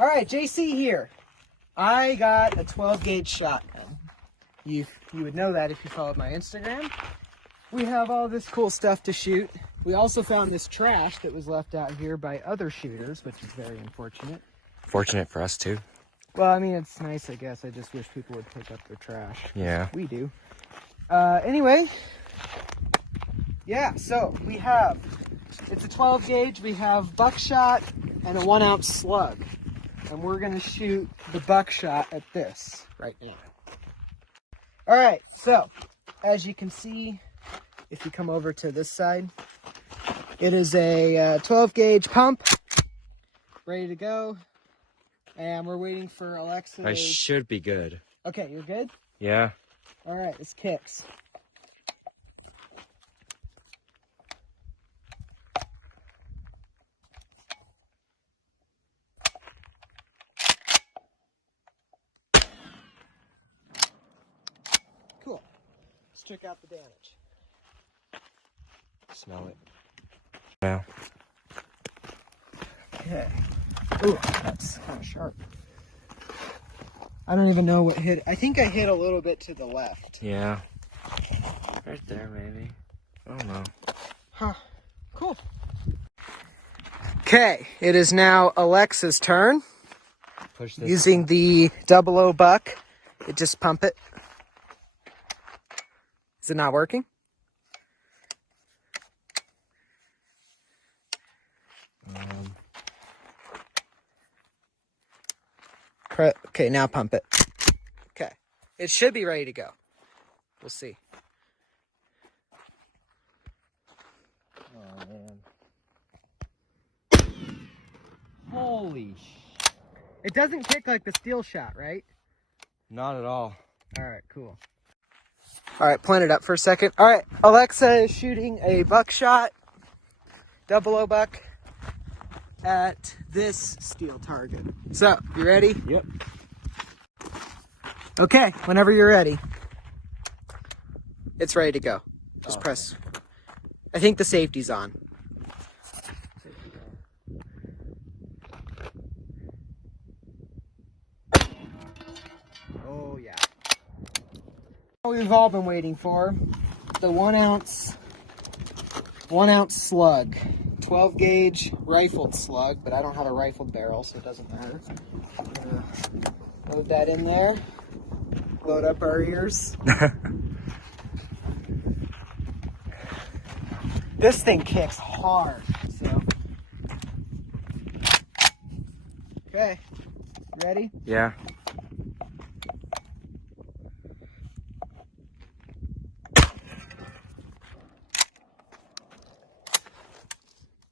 All right, JC here. I got a 12 gauge shotgun. You would know that if you followed my Instagram. We have all this cool stuff to shoot. We also found this trash that was left out here by other shooters, which is very unfortunate. Fortunate for us too. Well, I mean, it's nice, I guess. I just wish people would pick up their trash. Yeah. We do. Anyway, yeah, so we have, it's a 12 gauge. We have buckshot and a 1 ounce slug. And we're going to shoot the buckshot at this right now. All right, so as you can see, if you come over to this side, it is a 12 gauge pump, ready to go. And we're waiting for Alexa. I should be good. Okay, you're good? Yeah. All right, this kicks. Cool. Let's check out the damage. Smell it. Yeah. Okay. Ooh, that's kind of sharp. I don't even know what hit. I think I hit a little bit to the left. Yeah. Right there, maybe. I don't know. Huh. Cool. Okay, it is now Alexa's turn. Push this. Using the 00 buck. It just pump it. Is it not working? Okay, now pump it. Okay. It should be ready to go. We'll see. Oh, man. Holy sh... It doesn't kick like the steel shot, right? Not at all. All right, cool. All right, plant it up for a second. All right, Alexa is shooting a buckshot, 00 buck, at this steel target. So, you ready? Yep. Okay, whenever you're ready. It's ready to go. Just Okay. press. I think the safety's on. Oh, yeah. What we've all been waiting for, the 1 ounce slug. 12 gauge rifled slug, but I don't have a rifled barrel, so it doesn't matter. Load that in there. Load up our ears. This thing kicks hard, so. Okay, ready? Yeah.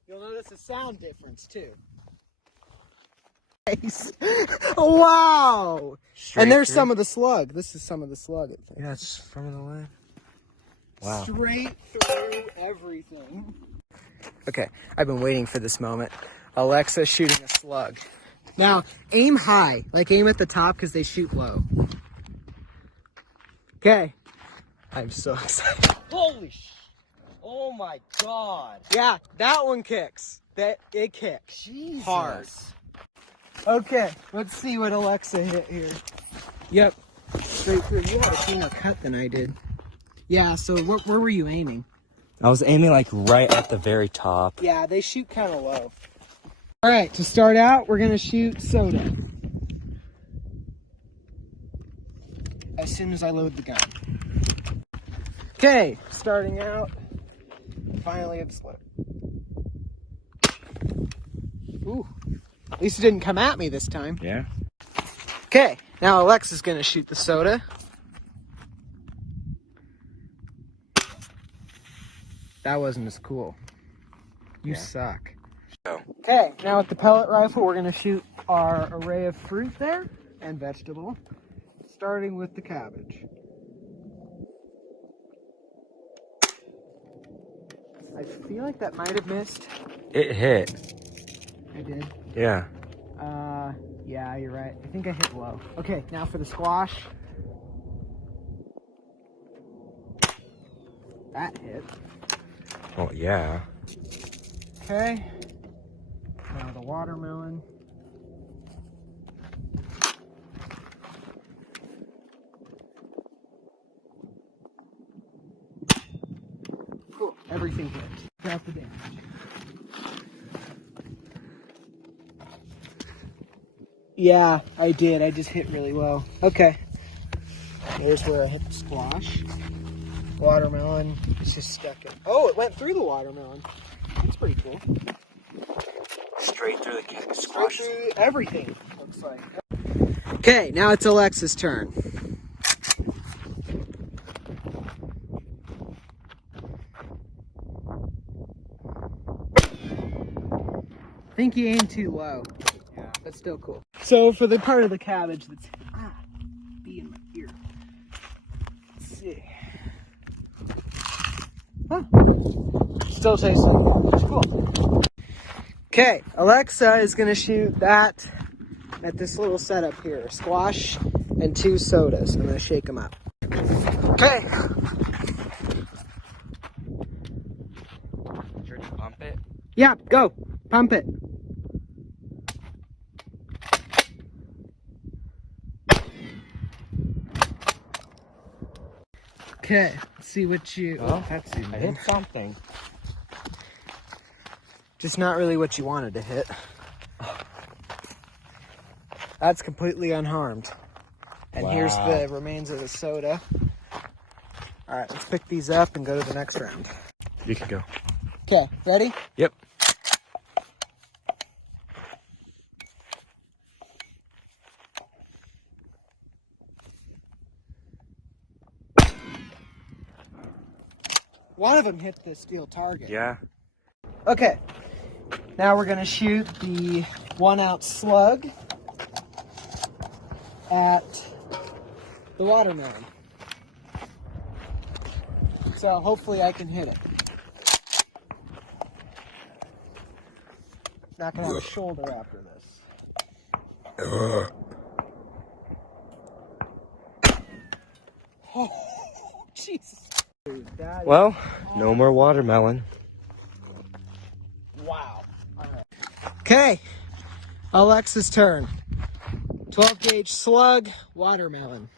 You'll notice a sound difference too. Wow! Straight And there's through? some of the slug. This is some of the slug. Yeah, it's from the leg. Wow. Straight through everything. Okay, I've been waiting for this moment. Alexa shooting a slug. Now, aim high. Like aim at the top because they shoot low. Okay. I'm so excited. Holy sh... Oh my god. Yeah, that one kicks. It kicks. Jesus. Hard. Okay, let's see what Alexa hit here. Yep, straight through. You had a cleaner cut than I did. Yeah, so where were you aiming? I was aiming like right at the very top. Yeah, they shoot kind of low. All right, to start out, we're going to shoot soda. As soon as I load the gun. Okay, starting out. Finally it's lit. Ooh, at least it didn't come at me this time. Yeah. Okay, now Alexa's gonna shoot the soda. That wasn't as cool. You suck. Oh. Okay, now with the pellet rifle, we're gonna shoot our array of fruit there and vegetable, starting with the cabbage. I feel like that might have missed. It hit. I did. Yeah. Yeah, you're right. I think I hit low. Okay, now for the squash. That hit. Oh, yeah. Okay. Now the watermelon. everything hit. Without the damage. Yeah, I did. I just hit really well. Okay. Here's where I hit the squash. Watermelon. It's just stuck in. Oh, it went through the watermelon. That's pretty cool. Straight through the Straight squash. through everything, looks like. Okay, now it's Alexa's turn. I think he aimed too low. Yeah, but still cool. So for the part of the cabbage that's bee in my ear. Let's see. Huh. Still tastes really good. It's cool. Okay, Alexa is gonna shoot that at this little setup here. Squash and 2 sodas. I'm gonna shake them up. Okay. Should you pump it? Yeah, go. Pump it. Okay, let's see what you... Well, that's I hit something. just not really what you wanted to hit. That's completely unharmed. And here's Wow. the remains of the soda. All right, let's pick these up and go to the next round. You can go. Okay, ready? Yep. One of them hit the steel target. Yeah. Okay, now we're gonna shoot the 1 ounce slug at the watermelon. So hopefully I can hit it. Not gonna have a shoulder after this. Oh, Jesus. Dude, that is... Well, no more watermelon. Wow. All right. Okay, Alexa's turn. 12 gauge slug, watermelon.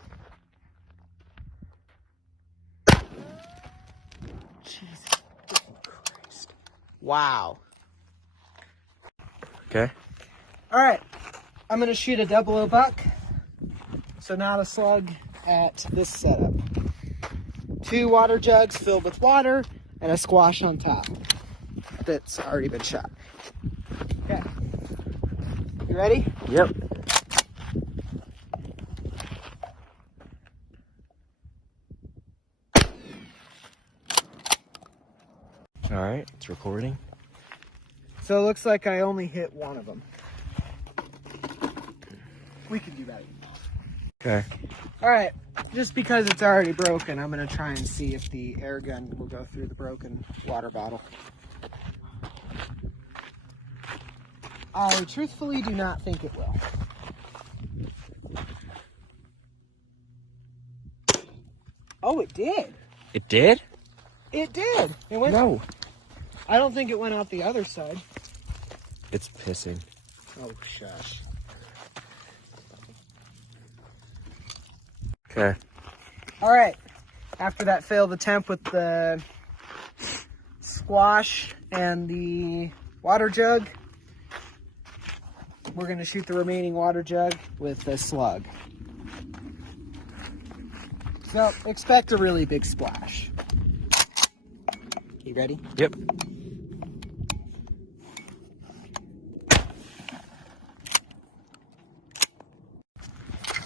Jesus Christ. Wow. Okay. All right, I'm gonna shoot a 00 buck. So now the slug at this setup. 2 water jugs filled with water and a squash on top that's already been shot. Okay. You ready? Yep. All right, it's recording. So it looks like I only hit one of them. We can do that. Okay. All right, just because it's already broken, I'm gonna try and see if the air gun will go through the broken water bottle. I truthfully do not think it will. Oh, it did. It did? It did. It went. No. I don't think it went out the other side. It's pissing. Oh, shush. Okay. All right. After that failed attempt with the squash and the water jug, we're going to shoot the remaining water jug with a slug. So expect a really big splash. You ready? Yep.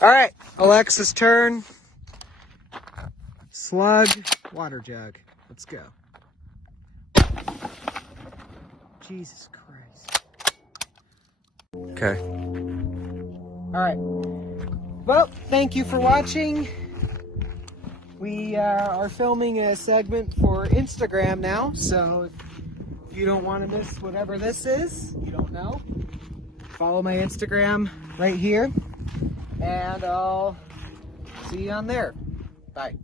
All right, Alexa's turn. Slug, water jug. Let's go. Jesus Christ. Okay. All right. Well, thank you for watching. We are filming a segment for Instagram now, so if you don't want to miss whatever this is, you don't know, follow my Instagram right here, and I'll see you on there. Bye.